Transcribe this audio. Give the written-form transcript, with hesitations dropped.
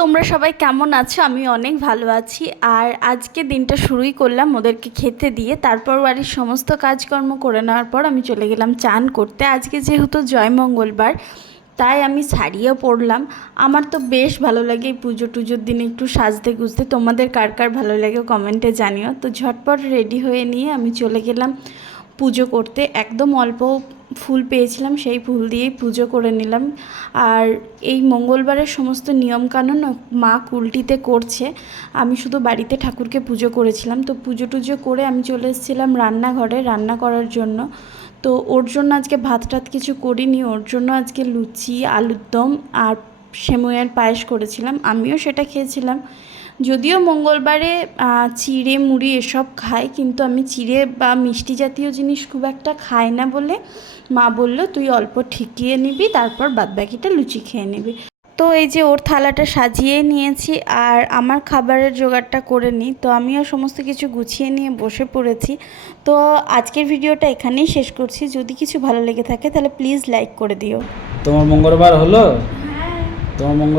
তোমরা সবাই কেমন আছো? আমি অনেক ভালো আছি। আর আজকে দিনটা শুরুই করলাম ওদেরকে খেতে দিয়ে, তারপর বাড়ির সমস্ত কাজকর্ম করে নেওয়ার পর আমি চলে গেলাম চান করতে। আজকে যেহেতু জয় মঙ্গলবার, তাই আমি শাড়িও পরলাম। আমার তো বেশ ভালো লাগে এই পুজো টুজোর দিনে একটু সাজতে গুজতে। তোমাদের কার কার ভালো লাগে কমেন্টে জানিও। তো ঝটপট রেডি হয়ে নিয়ে আমি চলে গেলাম পুজো করতে। একদম অল্প ফুল পেয়েছিলাম, সেই ফুল দিয়েই পুজো করে নিলাম। আর এই মঙ্গলবারের সমস্ত নিয়মকানুন মা কুলটিতে করছে, আমি শুধু বাড়িতে ঠাকুরকে পুজো করেছিলাম। তো পুজো টুজো করে আমি চলে এসেছিলাম রান্নাঘরে রান্না করার জন্য। তো ওর জন্য আজকে ভাত টাত কিছু করিনি, ওর জন্য আজকে লুচি, আলুর দম আর সেমাইয়ের পায়েস করেছিলাম, আমিও সেটা খেয়েছিলাম। যদিও মঙ্গলবারে চিড়ে মুড়ি এসব খাই, কিন্তু আমি চিড়ে বা মিষ্টি জাতীয় জিনিস খুব একটা খাই না বলে মা বলল তুই অল্প ঠিকিয়ে নিবি, তারপর বাদবাকিটা লুচি খেয়ে নিবি। তো এই যে ওর থালাটা সাজিয়ে নিয়েছি আর আমার খাবারের জোগাড়টা করে নিই। তো আমিও সমস্ত কিছু গুছিয়ে নিয়ে বসে পড়েছি। তো আজকের ভিডিওটা এখানেই শেষ করছি। যদি কিছু ভালো লেগে থাকে তাহলে প্লিজ লাইক করে দিও। তোমার মঙ্গলবার হলো? তোমার মঙ্গল